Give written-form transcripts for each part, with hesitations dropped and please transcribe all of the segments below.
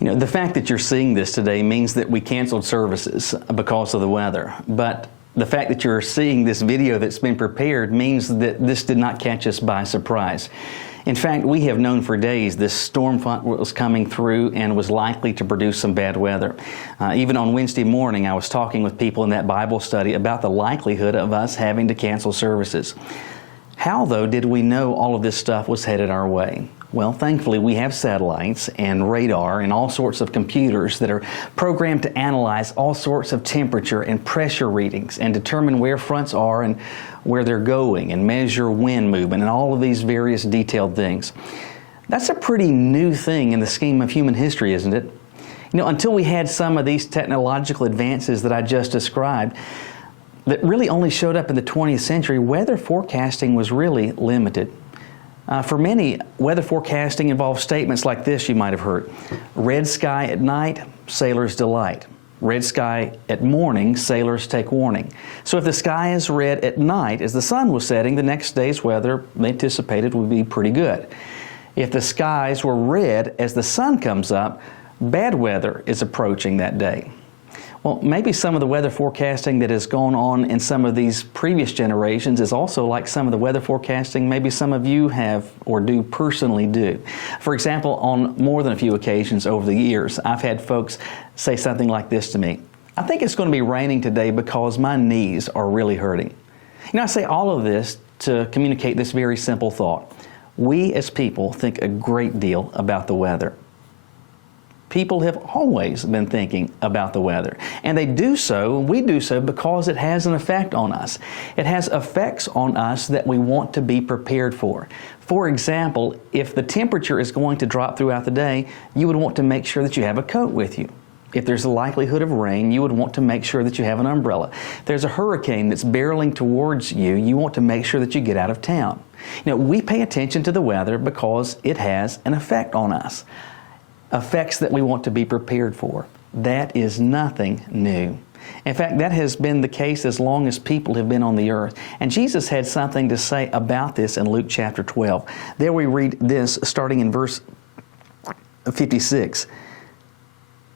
The fact that you're seeing this today means that we canceled services because of the weather. But the fact that you're seeing this video that's been prepared means that this did not catch us by surprise. In fact, we have known for days this storm front was coming through and was likely to produce some bad weather. Even on Wednesday morning, I was talking with people in that Bible study about the likelihood of us having to cancel services. How, though, did we know all of this stuff was headed our way? Well, thankfully, we have satellites and radar and all sorts of computers that are programmed to analyze all sorts of temperature and pressure readings and determine where fronts are and where they're going and measure wind movement and all of these various detailed things. That's a pretty new thing in the scheme of human history, isn't it? Until we had some of these technological advances that I just described, that really only showed up in the 20th century, weather forecasting was really limited. For many, weather forecasting involves statements like this you might have heard. Red sky at night, sailors delight. Red sky at morning, sailors take warning. So if the sky is red at night as the sun was setting, the next day's weather anticipated would be pretty good. If the skies were red as the sun comes up, bad weather is approaching that day. Well, maybe some of the weather forecasting that has gone on in some of these previous generations is also like some of the weather forecasting maybe some of you have or do personally do. For example, on more than a few occasions over the years, I've had folks say something like this to me. I think it's going to be raining today because my knees are really hurting. I say all of this to communicate this very simple thought. We as people think a great deal about the weather. People have always been thinking about the weather. And we do so because it has an effect on us. It has effects on us that we want to be prepared for. For example, if the temperature is going to drop throughout the day, you would want to make sure that you have a coat with you. If there's a likelihood of rain, you would want to make sure that you have an umbrella. If there's a hurricane that's barreling towards you, you want to make sure that you get out of town. We pay attention to the weather because it has an effect on us. Effects that we want to be prepared for. That is nothing new. In fact, that has been the case as long as people have been on the earth. And Jesus had something to say about this in Luke chapter 12. There we read this starting in verse 56.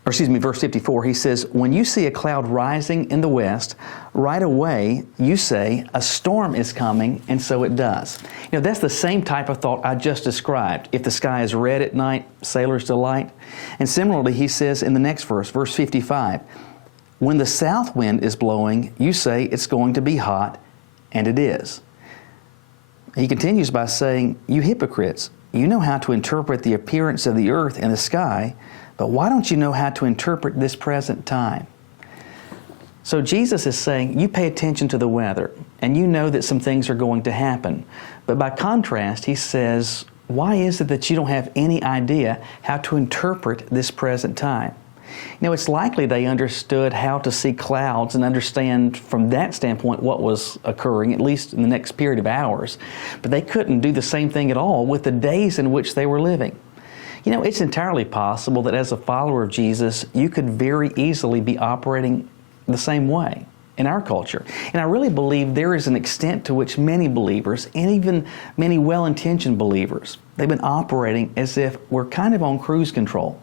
Verse 54, he says, "When you see a cloud rising in the west, right away you say, a storm is coming, and so it does." That's the same type of thought I just described. If the sky is red at night, sailors delight. And similarly, he says in the next verse, verse 55, "When the south wind is blowing, you say it's going to be hot, and it is." He continues by saying, "You hypocrites, you know how to interpret the appearance of the earth and the sky, but why don't you know how to interpret this present time?" So Jesus is saying, you pay attention to the weather, and you know that some things are going to happen. But by contrast, he says, why is it that you don't have any idea how to interpret this present time? It's likely they understood how to see clouds and understand from that standpoint what was occurring, at least in the next period of hours. But they couldn't do the same thing at all with the days in which they were living. It's entirely possible that as a follower of Jesus, you could very easily be operating the same way in our culture. And I really believe there is an extent to which many believers, and even many well-intentioned believers, they've been operating as if we're kind of on cruise control.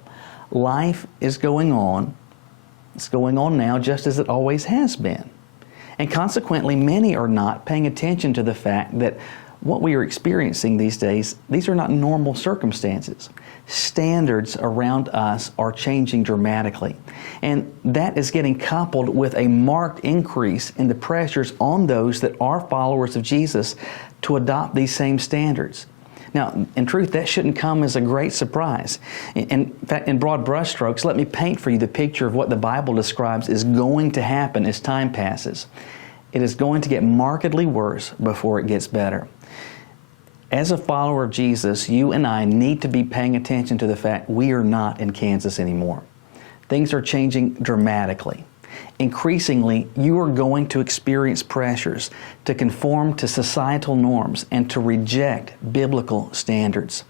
Life is going on. It's going on now just as it always has been. And consequently, many are not paying attention to the fact that what we are experiencing these days, these are not normal circumstances. Standards around us are changing dramatically. And that is getting coupled with a marked increase in the pressures on those that are followers of Jesus to adopt these same standards. Now, in truth, that shouldn't come as a great surprise. In fact, in broad brushstrokes, let me paint for you the picture of what the Bible describes is going to happen as time passes. It is going to get markedly worse before it gets better. As a follower of Jesus, you and I need to be paying attention to the fact we are not in Kansas anymore. Things are changing dramatically. Increasingly, you are going to experience pressures to conform to societal norms and to reject biblical standards.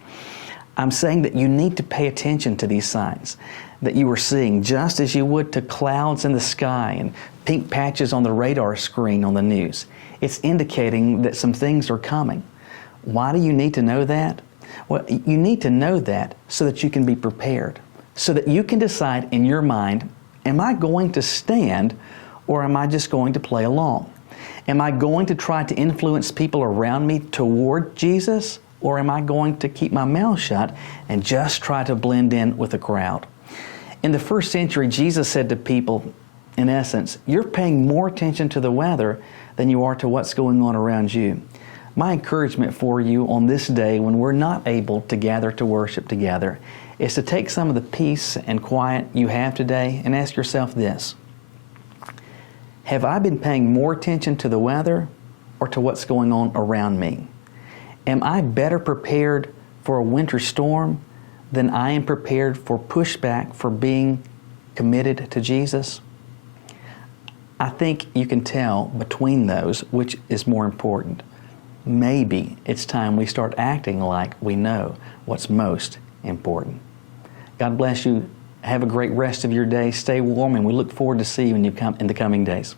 I'm saying that you need to pay attention to these signs that you are seeing, just as you would to clouds in the sky and pink patches on the radar screen on the news. It's indicating that some things are coming. Why do you need to know that? Well, you need to know that so that you can be prepared. so that you can decide in your mind, am I going to stand or am I just going to play along? Am I going to try to influence people around me toward Jesus, or am I going to keep my mouth shut and just try to blend in with the crowd? In the first century, Jesus said to people, in essence, you're paying more attention to the weather than you are to what's going on around you. My encouragement for you on this day when we're not able to gather to worship together is to take some of the peace and quiet you have today and ask yourself this: have I been paying more attention to the weather or to what's going on around me? Am I better prepared for a winter storm than I am prepared for pushback for being committed to Jesus? I think you can tell between those which is more important. Maybe it's time we start acting like we know what's most important. God bless you. Have a great rest of your day. Stay warm, and we look forward to seeing you in the coming days.